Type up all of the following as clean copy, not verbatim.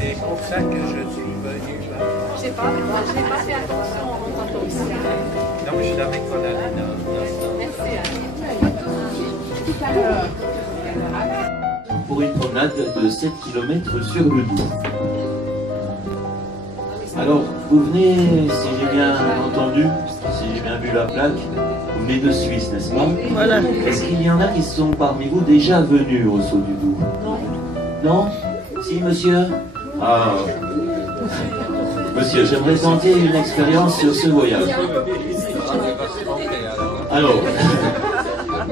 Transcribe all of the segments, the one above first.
C'est pour ça que je suis venu. Je sais pas, moi je n'ai pas fait attention en rentrant ici. Non, mais je savais qu'on allait dans Merci. Pour une promenade de 7 km sur le Doubs. Alors, vous venez, si j'ai bien entendu, si j'ai bien vu la plaque, vous venez de Suisse, n'est-ce pas? Voilà. Est-ce qu'il y en a qui sont parmi vous déjà venus au Saut du Doubs? Non? Si, monsieur? Ah. Monsieur, j'aimerais tenter une expérience sur ce voyage. Alors,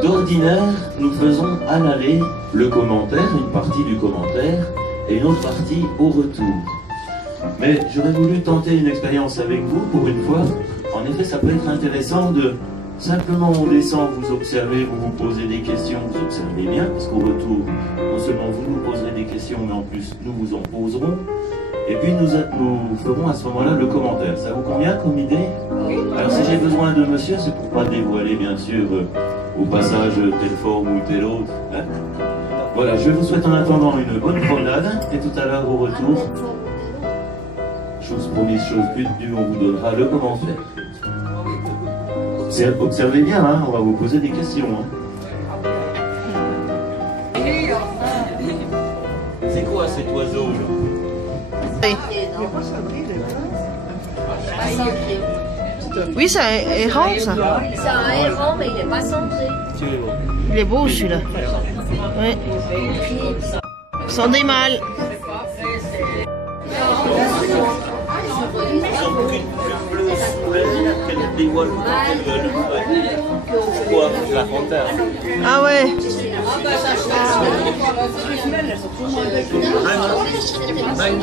d'ordinaire, nous faisons à l'aller le commentaire, une partie du commentaire, et une autre partie au retour. Mais j'aurais voulu tenter une expérience avec vous pour une fois. En effet, ça peut être intéressant de simplement on descend, vous observez, vous vous posez des questions, vous observez bien, parce qu'au retour, non seulement vous nous poserez des questions, mais en plus nous vous en poserons. Et puis nous ferons à ce moment-là le commentaire. Ça vous convient comme idée? Alors si j'ai besoin de monsieur, c'est pour pas dévoiler bien sûr au passage telle forme ou telle autre. Hein? Voilà, je vous souhaite en attendant une bonne promenade et tout à l'heure au retour, chose promise, chose due, on vous donnera le comment faire. Observez bien, hein, on va vous poser des questions. Hein. C'est quoi cet oiseau là? Oui, c'est un errant, ça. C'est un errant, mais il n'est pas centré. Il est beau, celui-là. Oui. Sans des mâles. Quoi, la fontaine? Ah ouais.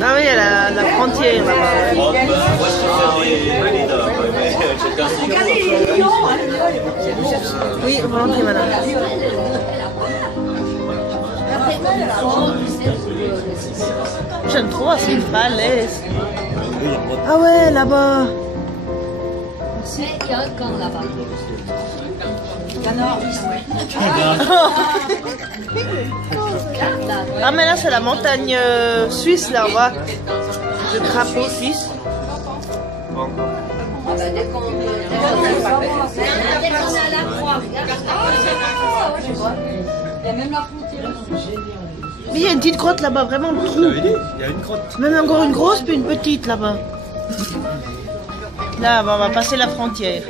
Ah oui, il y a la frontière là-bas. Oui, rentrez madame. J'aime trop, c'est une falaise. Ah ouais, là-bas. Il y a un camp là-bas. Ah mais là c'est la montagne suisse là, on voit le drapeau suisse. Dès qu'on est à la croix, regarde. Il y a même la frontière. Mais il y a une petite grotte là-bas, vraiment le trou. Il y a une grotte. Même encore une grosse puis une petite là-bas. Là, on va passer la frontière.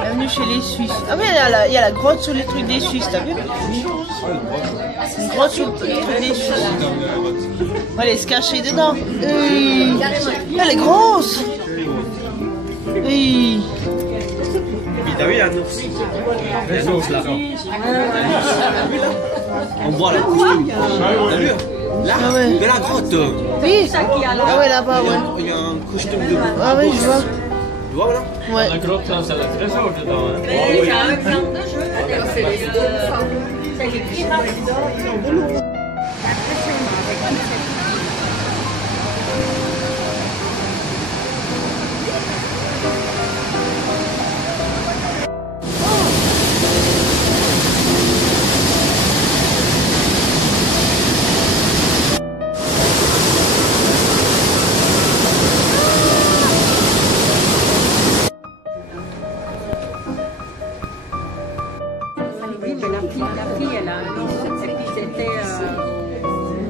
Bienvenue chez les Suisses. Ah oui, il y a la grotte sur les trucs des Suisses, t'as vu? Une grotte sur le truc des Suisses. On va aller se cacher dedans. Elle est grosse. Oui. T'as vu, il y a un ours. Il y a un ours là. On voit la costume. T'as vu? Là, Ah ouais. de la grotte. Oui. Ah ouais, là-bas, ouais. Il y a un costume de. Ah oui, je vois. Tu vois, là? Ouais. La grotte, ça a le trésor dedans. Hein. Il y a un plan de jeu. C'est les pyramides. Oui, mais la fille, elle a un nom. Et puis c'était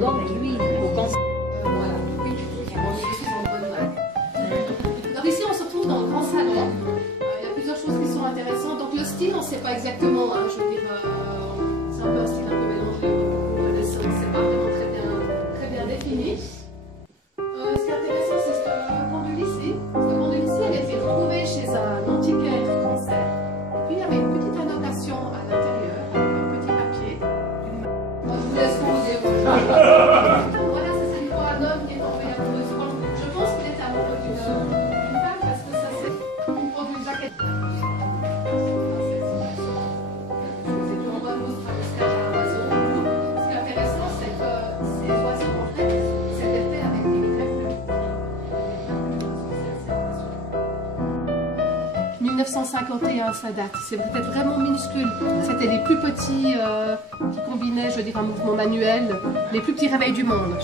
Donc, lui, au conseil. Donc ici on se retrouve dans le grand salon. Il y a plusieurs choses qui sont intéressantes. Donc le style, on ne sait pas exactement. Hein, je veux dire, c'est un peu un style un peu mélangé. Beaucoup de dessins, c'est pas vraiment très bien défini. Ce qui est intéressant, c'est ce pendule ici. Ce pendule ici, elle a été retrouvée chez un antiquaire français. Et puis il y avait une petite annotation à l'intérieur, un petit papier. Je vous laisse poser. Voilà, ça c'est une fois un homme qui est tombé amoureusement. Je pense qu'il est amoureux d'une femme parce que ça c'est une pendule jaquette. 1951, ça date. C'est peut-être vraiment minuscule. C'était les plus petits qui combinaient, je veux dire, un mouvement manuel, les plus petits réveils du monde.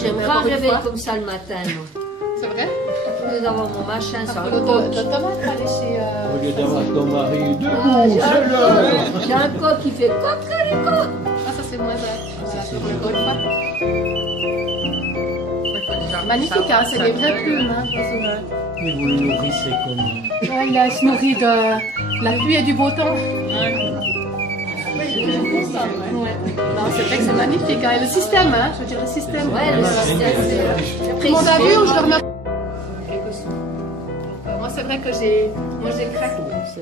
J'aimerais pas rêver comme ça le matin, moi. C'est vrai? Au lieu d'avoir mon machin sur le L'automate, coach. aller chez... Au lieu d'avoir ton mari debout, c'est l'heure. J'ai un coq qui fait coq. Ah, ça c'est moins vrai. Voilà, sur le golf. Magnifique, hein, c'est des vraies plumes. Hein, Mais vous le nourrissez comment? ouais, il se nourrit de la pluie et du beau temps. Ouais. Non, c'est vrai que c'est magnifique. Hein. Et le système, hein, je veux dire, le système. Ouais, le système, c'est Tout le monde a vu précieux. ou je le remets? Moi, c'est vrai que j'ai le crack.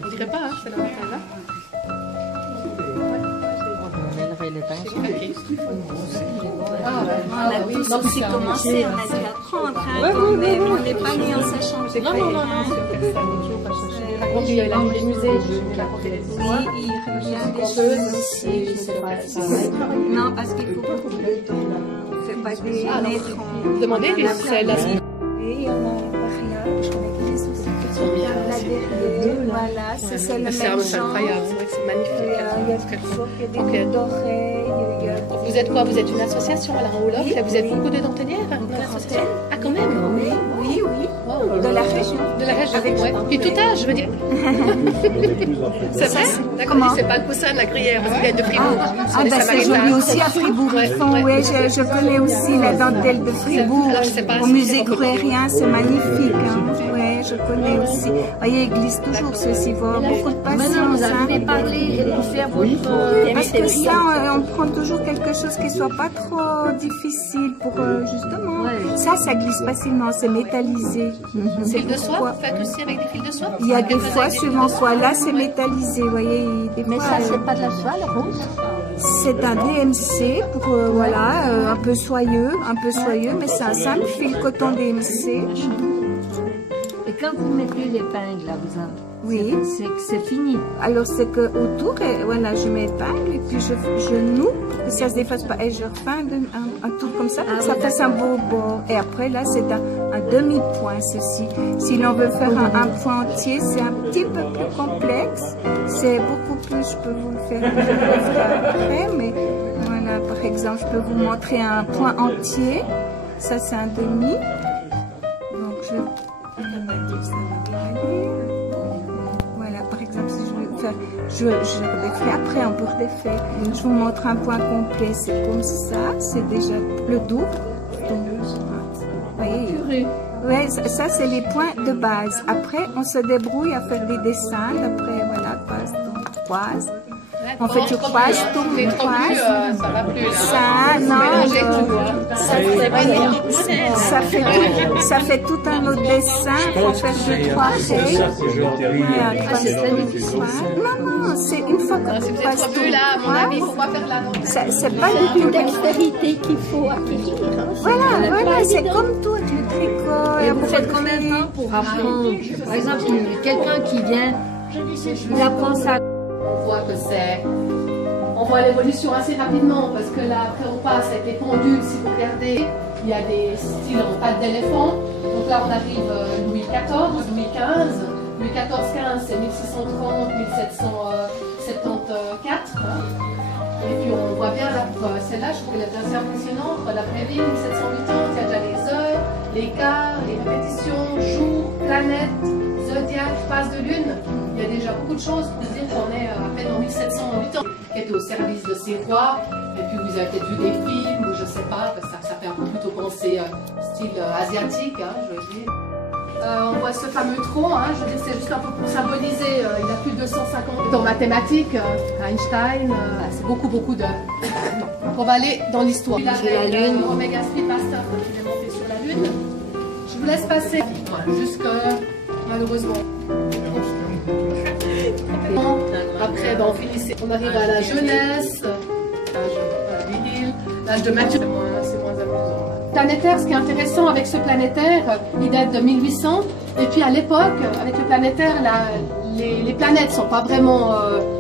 On dirait pas, hein, c'est le matin là. On a tous aussi commencé, on a dû apprendre, hein, mais on n'est pas né en sachant. Non. Il a les musées, il a raconté les histoires. Oui, il revient des choses aussi. Non, parce qu'il faut beaucoup de temps. On ne fait pas des lettres. Demandez, lui, c'est la... Et on a parlé, je connais que les soucis qui sont bien là derrière. Voilà, c'est le même C'est genre. incroyable, c'est vrai que c'est magnifique. Il y a toujours des boucles d'oreilles. Vous êtes quoi? Vous êtes une association à la Roulotte? Vous êtes beaucoup de dentelières dans l'association? Ah, quand même? Oui. Wow. De la région. De la région, Avec ouais. Puis tout âge, je veux dire. C'est vrai? D'accord, c'est pas le coussin de la gruyère, parce qu'il y a de Fribourg. Ah, ben c'est joli aussi à Fribourg. Ils font, oui, je connais aussi la dentelle de Fribourg. Alors, je sais pas Au si musée c'est gruérien, c'est magnifique. Hein. Oui, je connais aussi. Vous voyez, ils glissent toujours ceci. Il faut avoir beaucoup de Maintenant, vous patience. Hein. avez parlé et faire votre... Parce que ça, on prend toujours quelque chose qui soit pas trop difficile pour justement. Ouais. Ça glisse facilement, c'est métallisé. C'est Fil de soie, pourquoi. vous faites aussi avec des fils de soie? Il y a des fois, suivant quoi, là c'est métallisé, vous voyez. Des Mais fois, ça, c'est pas de la soie, le rose? c'est un DMC pour, voilà, un peu soyeux, mais c'est un simple fil coton DMC. Et quand vous mettez l'épingle, là, vous en... Oui. C'est que c'est fini. Alors c'est que autour, voilà, je m'épingle et puis je noue, et ça se défasse pas, et je refais un tour comme ça, pour que ça fasse un beau bord. Et après là, c'est un demi-point ceci. Si l'on veut faire un point entier, c'est un petit peu plus complexe. C'est beaucoup plus, je peux vous le faire après, mais voilà, par exemple, je peux vous montrer un point entier. Ça c'est un demi. Donc ça va aller. Voilà, par exemple, si je veux faire, je redéfais après, on peut redéfaire. Je vous montre un point complet, c'est comme ça, c'est déjà le double. Donc, vous voyez, ouais, ça c'est les points de base. Après, on se débrouille à faire des dessins. Après, voilà, passe, donc, croise. On fait du croise, tourne, croise. Ça va plus, là. Ça, non, ça fait tout un autre dessin pour faire deux, trois traits. Non, c'est une fois que Si tu vous êtes passes trop tout. peu là, à mon avis, il faut pas faire là. Non. C'est pas du tout Dextérité qu'il faut acquérir. Voilà, c'est comme tout avec le tricot. Et vous faites combien de temps pour apprendre? Par exemple, quelqu'un qui vient, il apprend ça. On voit que c'est on voit l'évolution assez rapidement parce que là, après on passe avec les pendules, si vous regardez, il y a des styles en pattes d'éléphant. Donc là, on arrive Louis XIV, Louis XV. Louis XIV-15, c'est 1630, 1774. Hein. Et puis on voit bien, celle-là, je trouve qu'elle est assez impressionnante. La vraie vie, 1780, il y a déjà les heures, les quarts, les répétitions, jours, planètes, zodiaque, phase de lune. Il y a déjà beaucoup de choses pour dire qu'on est à peine en 1708 ans, qui était au service de ces rois. Et puis vous avez peut-être vu des films, ou je sais pas, parce que ça fait un peu plutôt penser style asiatique, hein, je veux dire. On voit ce fameux tronc, hein, je veux dire, c'est juste un peu pour symboliser, il a plus de 250 en mathématiques, Einstein, c'est beaucoup de... Donc on va aller dans l'histoire. La Lune. Omega 3 Pasteur qui est monté sur la Lune. Je vous laisse passer jusque, malheureusement. Après, ben, on arrive à la jeunesse, l'âge de maturité, c'est moins amusant. Planétaire, ce qui est intéressant avec ce planétaire, il date de 1800. Et puis à l'époque, avec le planétaire, les planètes ne sont pas vraiment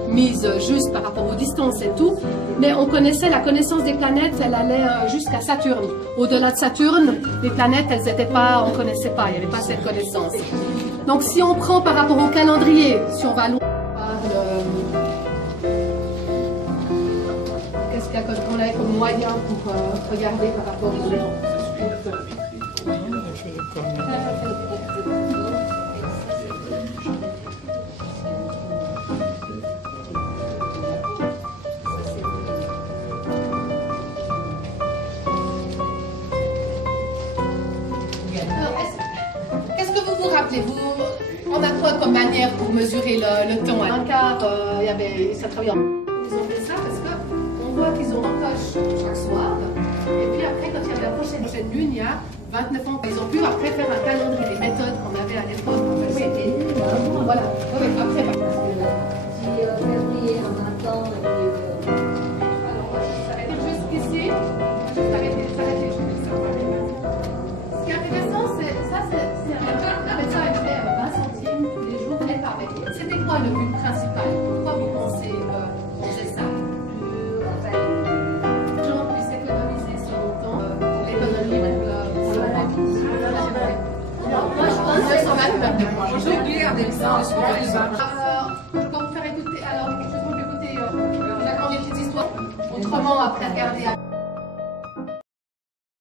mises juste par rapport aux distances et tout. Mais on connaissait, la connaissance des planètes, elle allait jusqu'à Saturne. Au-delà de Saturne, les planètes, elles n'étaient pas, on ne connaissait pas, il n'y avait pas cette connaissance. Donc si on prend par rapport au calendrier, si on va loin par qu'est-ce qu'on a comme moyen pour regarder par rapport au temps. Qu'est-ce que vous vous rappelez? On a quoi comme manière pour mesurer le temps? Un quart, ça travaille en... Ils ont fait ça parce qu'on voit qu'ils ont encoche chaque soir. Et puis après, quand il y a la prochaine lune, il y a 29 ans. Ils ont pu après faire un calendrier, les méthodes qu'on avait à l'époque. Voilà. Oui, après. Février en même temps. Alors, je vais s'arrêter jusqu'ici. Je vais s'arrêter jusqu'ici. Ce qui est intéressant, c'est ça, la médecin elle fait 20 centimes tous les jours, elle paraît. C'était quoi le but principal? Pourquoi vous pensez qu'on faisait ça? Les gens puissent économiser son temps pour l'économie pour le roi. Moi, je pense que c'est 129 de points. J'ai oublié un dessin. Je vais vous faire écouter. Alors, je vais écouter la grande petite histoire. Autrement, après regarder à